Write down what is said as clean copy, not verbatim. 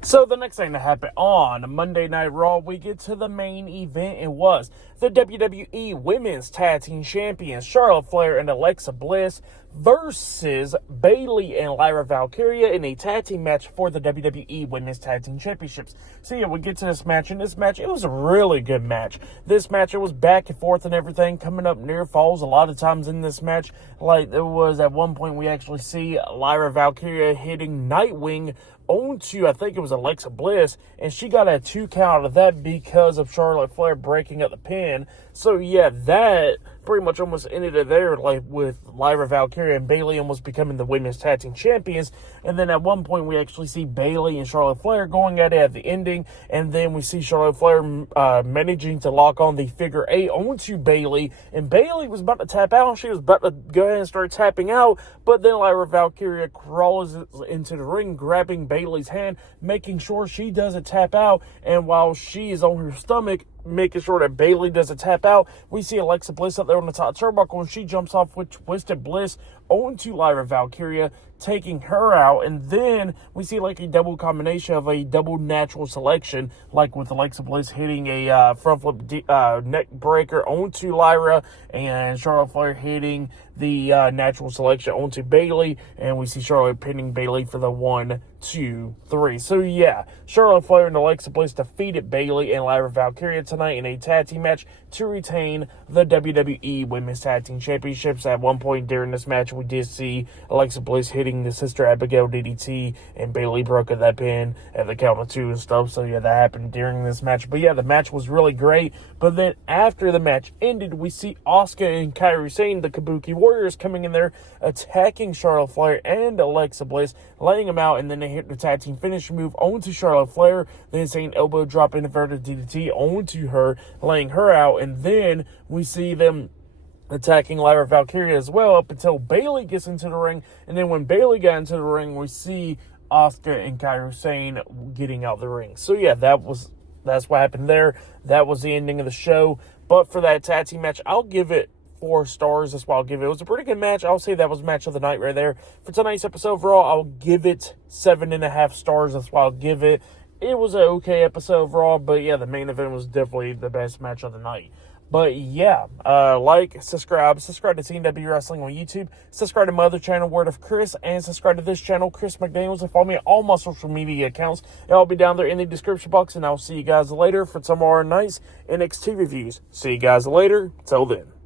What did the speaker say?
So the next thing that happened on Monday Night Raw, we get to the main event. It was the WWE Women's Tag Team Champions Charlotte Flair and Alexa Bliss versus Bayley and Lyra Valkyria in a tag team match for the WWE Women's Tag Team Championships. So yeah, we get to this match, and this match, it was a really good match. This match, it was back and forth and everything, coming up near falls a lot of times in this match. Like, there was at one point we actually see Lyra Valkyria hitting Nightwing onto, I think it was Alexa Bliss, and she got a 2 count out of that because of Charlotte Flair breaking up the pin. So yeah, that pretty much almost ended it there, like with Lyra Valkyria and Bayley almost becoming the Women's Tag Team Champions. And then at one point we actually see Bayley and Charlotte Flair going at it at the ending, and then we see Charlotte Flair managing to lock on the figure 8 onto Bayley, and Bayley was about to tap out. She was about to go ahead and start tapping out, but then Lyra Valkyria crawls into the ring, grabbing Bayley's hand, making sure she doesn't tap out, and while she is on her stomach, making sure that Bayley doesn't tap out, we see Alexa Bliss up there on the top turnbuckle, and she jumps off with Twisted Bliss onto Lyra Valkyria, taking her out. And then we see like a double combination of a double natural selection, like with Alexa Bliss hitting a front flip neck breaker onto Lyra, and Charlotte Flair hitting the natural selection onto Bayley, and we see Charlotte pinning Bayley for the 1, 2, 3. So yeah, Charlotte Flair and Alexa Bliss defeated Bayley and Lyra Valkyria tonight in a tag team match to retain the WWE Women's Tag Team Championships. At one point during this match, we did see Alexa Bliss hitting the Sister Abigail DDT, and Bayley broke that pin at the count of 2 and stuff. So yeah, that happened during this match. But yeah, the match was really great. But then after the match ended, we see Asuka and Kairi Sane, the Kabuki Warriors, coming in there, attacking Charlotte Flair and Alexa Bliss, laying them out, and then they hit the tag team finish move onto Charlotte Flair, then Sane elbow drop inverted DDT onto her, laying her out, and then we see them attacking Lyra Valkyria as well up until Bayley gets into the ring. And then when Bayley got into the ring, we see Asuka and Kairi Sane getting out the ring. So yeah, that's what happened there. That was the ending of the show. But for that tag team match, I'll give it 4 stars. That's what I'll give it. It was a pretty good match. I'll say that was match of the night right there. For tonight's episode overall, I'll give it 7.5 stars. That's what I'll give it. It was an okay episode overall, but yeah, the main event was definitely the best match of the night. But yeah, like, subscribe to TNW Wrestling on YouTube, subscribe to my other channel, Word of Chris, and subscribe to this channel, Chris McDaniels, and follow me on all my social media accounts. It'll be down there in the description box, and I'll see you guys later for tomorrow night's NXT reviews. See you guys later. Till then.